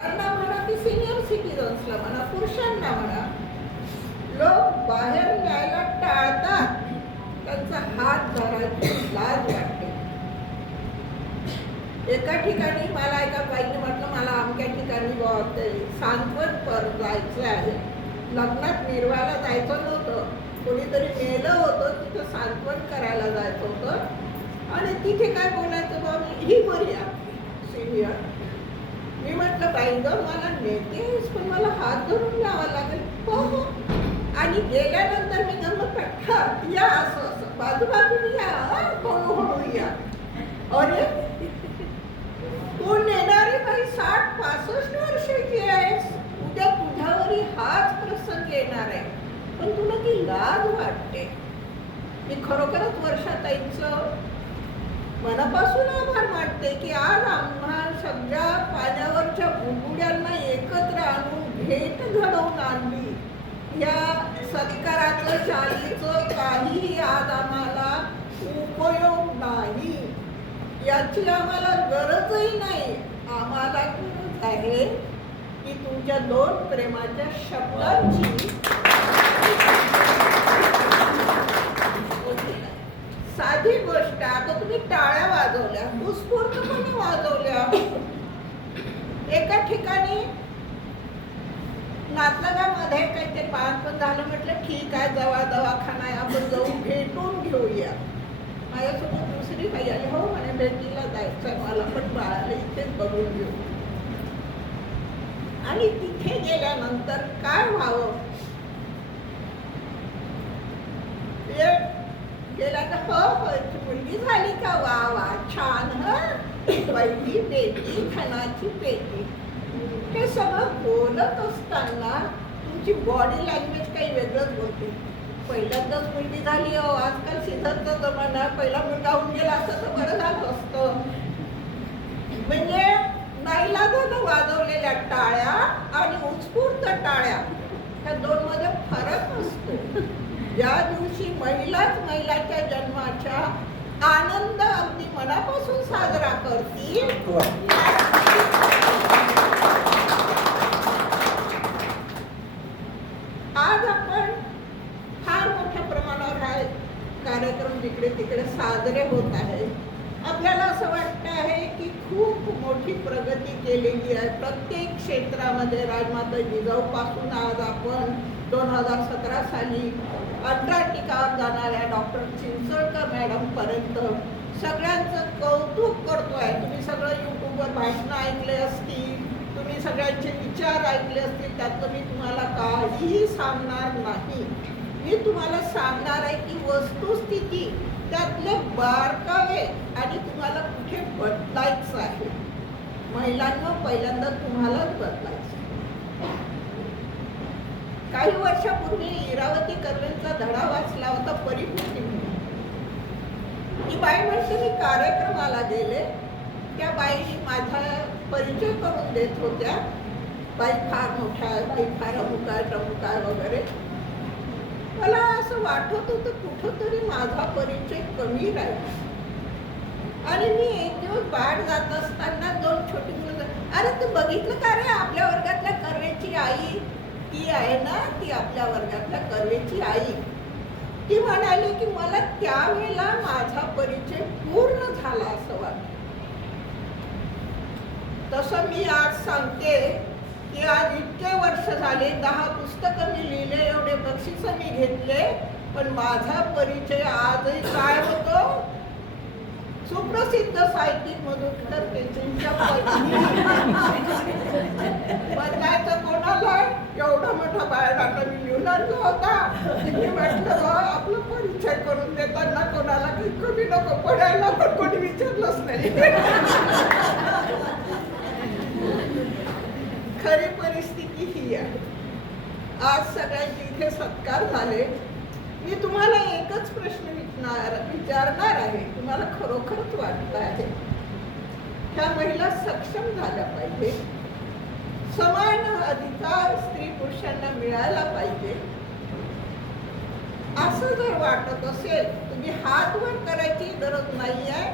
त्यांना म्हणा की सिनियर सिटीजन्सला म्हणा, पुरुषांना म्हणा, लोक बाहेर न्यायला टाळतात. त्यांचा हात धरायची लाज वाटते. एका ठिकाणी मला एका बाईने म्हटलं, मला अमक्या ठिकाणी सांगवत पर जायचं आहे, लग्नात निर्वाला जायचं नव्हतं, कोणीतरी मेलं होतं, तिथं सांत्वन करायला जायचं होतं आणि तिथे काय बोलायचं बा, ही बरी आहे सिनियर. मी म्हटलं, बाई गं मला नेतेस पण मला हात धरून न्यावा लागेल. हो हो. आणि गेल्यानंतर मी गंमत या असं असं बाजूबाजूने या, हळूहळू या. अरे तू नेणारी बाई 60-65 वर्षाची आहेस, उद्या तुझ्यावरही हाच प्रसंग येणार आहे, पण तुला ती लाज वाटते. मी खरोखरच वर्षाताईंचं मनापासून आभार मानते की आज आम्हा सगळ्या पाण्यावरच्या बुडबुड्यांना एकत्र आणून भेट घडवून आणली. या सत्काराचं शालीचं काहीही आज आम्हाला उपयोग नाही, याची आम्हाला गरजही नाही. आम्हाला गरज आहे की तुमच्या दोन प्रेमाच्या शब्दांची. साधी गोष्ट, आता तुम्ही टाळ्या वाजवल्या, उत्स्फूर्तपणे वाजवल्या. एका ठिकाणी नातलगामध्ये काहीतरी बाळपण झालं, म्हटलं ठीक आहे, दवाखाना आहे, आपण जाऊन भेटून घेऊया. माझ्यासोबत दुसरी बाई आली, हो म्हणे भेटीला जायचंय मला, पण बाळाला इथेच बघून घेऊ. आणि तिथे गेल्यानंतर काय व्हावं, गेला तर हो हो मुलगी झाली का, वा वा छान, पहिली पेटी खणाची पेटी. हे सगळं बोलत असताना तुमची बॉडी लँग्वेज काही वेगळंच बोलते. पहिल्यांदाच मुलगी झाली, हो आजकाल सिझरचा जमाना, पहिला मुलगा होऊन गेला असतं तर बरं झालं असतं. म्हणजे नाईलाजानं वाजवलेल्या टाळ्या आणि उत्स्फूर्त टाळ्या, ह्या दोन मध्ये फरक असतो. ज्या दिवशी महिलाच्या जन्माच्या आनंद अगदी मनापासून साजरा करतील, आज आपण फार मोठ्या प्रमाणावर हा कार्यक्रम जिकडे तिकडे साजरे होत आहे. आपल्याला असं वाटतं आहे की खूप मोठी प्रगती केलेली आहे प्रत्येक क्षेत्रामध्ये. राजमाता जिजाऊपासून आज आपण 2017 साली अंटार्क्टिकावर जाणाऱ्या डॉक्टर चिंचोळकर मॅडम पर्यंत सगळ्यांचं कौतुक करतोय. तुम्ही सगळं यूट्यूबवर भाषणं ऐकले असतील, तुम्ही सगळ्यांचे विचार ऐकले असतील, त्यातलं मी तुम्हाला काहीही सांगणार नाही. मी तुम्हाला सांगणार आहे की वस्तुस्थिती, त्यातले बारकावे आणि तुम्हाला कुठे बदलायचं आहे. महिलांना पहिल्यांदा तुम्हालाच बदलायचं. काही वर्षापूर्वी इरावती कर्वेंचा धडा वाचला होता, परिपूर्ती म्हणून. ती बाई म्हणते, मी कार्यक्रमाला गेले, त्या बाई माझा परिचय करून देत होत्या. बाई फार मोठ्या आहे, बाई फार अमुक आहे टमुक आहे वगैरे. मला असं वाटत होतं कुठंतरी माझा परिचय कमी राहिला. आणि मी एक दिवस बाहेर जात असताना दोन छोटी मुलं, अरे तू बघितलं का रे आपल्या वर्गातल्या कर्वेची आई, ती आहे ना ती आपल्या वर्गातल्या कर्वेची आई. ती म्हणाली की मला त्यावेळेला माझा परिचय पूर्ण झाला असं वाटतं. तसं मी आज सांगते की आज इतके वर्ष झाले, 10 पुस्तकं मी लिहिले, एवढे बक्षिसं मी घेतले, पण माझा परिचय आजही काय होतो, सुप्रसिद्ध साहित्यिक मधुकर पेशंटच्या बदलायचं कोणाला. एवढा मोठा बायोडाटा मी लिहून आणला होता. मी म्हटलं आपलं परिचय करून देताना कोणाला काही कमी नको पडायला, पण कोणी विचारलंच नाही. खरी परिस्थिती ही आहे. आज सगळ्यांचे इथे सत्कार झाले. मी तुम्हाला एकच प्रश्न विचारणार आहे. तुम्हाला खरोखरच वाटत आहे ह्या महिला सक्षम झाल्या पाहिजे, समान अधिकार स्त्री पुरुषांना मिळायला पाहिजे, असं जर वाटत असेल, तुम्ही हात वर करायची गरज नाही आहे.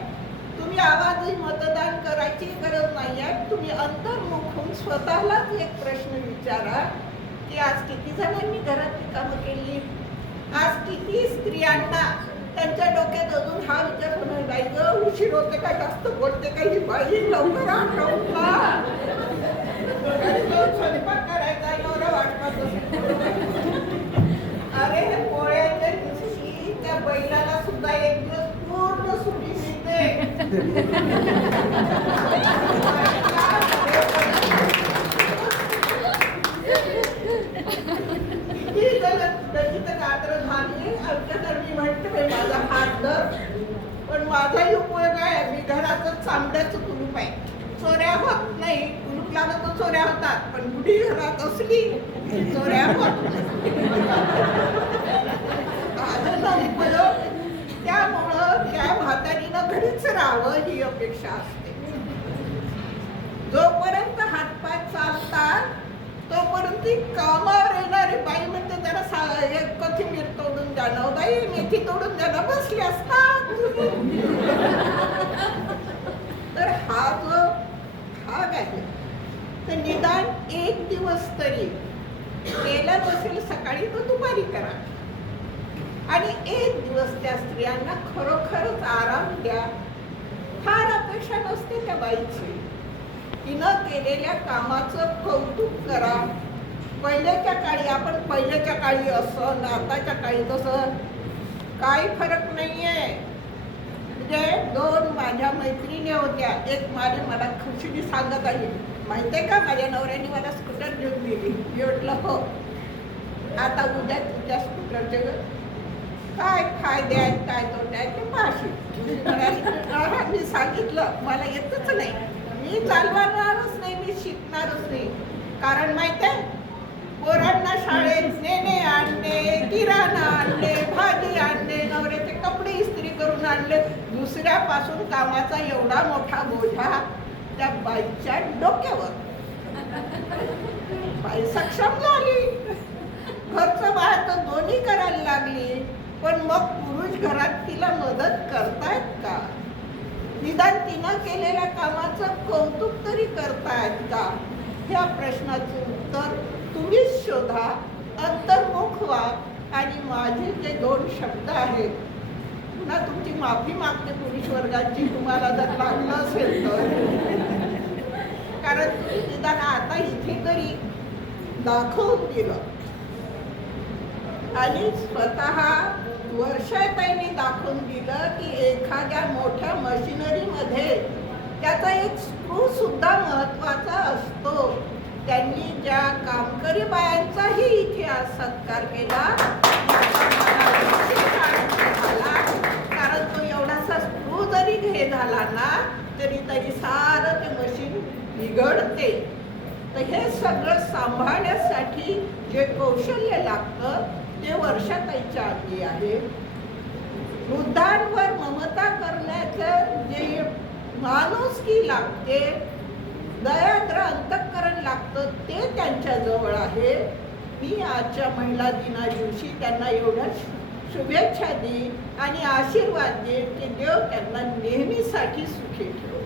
तुम्ही आवाजही मतदान करायची गरज नाही आहे. तुम्ही अंतर्मुख होऊन स्वतःलाच एक प्रश्न विचारा की आज किती जणांनी घरातली कामं केली, आज किती स्त्रियांना त्यांच्या डोक्यात अजून हा विचार होणार बाई ग उशीर होते का, जास्त बोलते का ही बाई, लवकर आठवून का स्वयंपाक करायचा नवरा वाटपात. अरे हे पोळ्याच्या दिवशी त्या बैलाला सुद्धा एक दिवस पूर्ण सुट्टी मिळते. माझा हात धर, पण माझाही उपयोग आहे. मी घरातच चांबड्याचं कुलूप आहे, चोऱ्या होत नाही. कुलूप लागत तर चोऱ्या होतात, पण बुडी घरात असली चोऱ्या होत उपयोग. त्यामुळं त्या म्हातारीनं घरीच राहावं ही अपेक्षा असते. जोपर्यंत हातपाय चालतात तोपर्यंत ती कामावर येणारी बाई म्हणते जरा एक कोथिंबीर तोडून द्या ना बाई, मेथी तोडून द्या ना, बसली असतात. तर हा जो भाग आहे तर निदान एक दिवस तरी केला नसेल सकाळी तो दुपारी करा, आणि एक दिवस त्या स्त्रियांना खरोखरच आराम द्या. फार अपेक्षा नसते त्या बाईची. तिनं केलेल्या कामाचं कौतुक करा. पहिल्याच्या काळी, आपण पहिल्याच्या काळी असं आताच्या काळी तसं काही फरक नाहीये. म्हणजे दोन माझ्या मैत्रिणी होत्या, एक मला खुशीने सांगत आहे, माहितीये का माझ्या नवऱ्याने मला स्कूटर घेऊन दिली. मी म्हटलं हो, आता उद्या तुझ्या स्कूटरचे काय फायदे आहेत काय तोटे आहेत ते पाहशील. मी सांगितलं मला येतच नाही, मी चालवणारच नाही, मी शिकणारच नाही. कारण माहित आहे, पोरांना शाळेत नेणे आणणे, किराणा आणणे, भाजी आणणे, नवऱ्याचे कपडे इस्त्री करून आणले, दुसऱ्यापासून कामाचा एवढा मोठा बोझा त्या बाईच्या डोक्यावर. बाई सक्षम झाली, घरचं बाहेरचं दोन्ही करायला लागली. पण मग पुरुष घरात तिला मदत करतायत का? निदान तिनं केलेल्या कामाचं कौतुक तरी करतायत का? ह्या प्रश्नाचं उत्तर तुम्हीच शोधा, अंतर्मुख व्हा. आणि माझे जे दोन शब्द आहेत, पुन्हा तुमची माफी मागते पुरुष वर्गाची, तुम्हाला जर लागलं असेल तर. कारण तुम्ही निदान आता इथे तरी दाखवून दिलं, आणि स्वतः वर्षाताईंनी दाखवून दिलं की एखाद्या मोठ्या मशिनरीमध्ये त्याचा एक स्क्रू सुद्धा महत्वाचा असतो. त्यांनी ज्या कामकरी बायांचाही इथे आज सत्कार केला, कारण तो एवढासा स्क्रू जरी घे झाला ना तरी सारं ते मशीन बिघडते. तर हे सगळं सांभाळण्यासाठी जे कौशल्य लागतं ते वर्षाताईच्या आधी आहे. वृद्धांवर ममता करण्याचं जे माणुसकी लागते, दयाद्र अंतःकरण लागतं, ते त्यांच्या जवळ आहे. मी आजच्या महिला दिना दिवशी त्यांना एवढ्या शुभेच्छा देईन आणि आशीर्वाद देईन की देव त्यांना नेहमीसाठी सुखी ठेवो.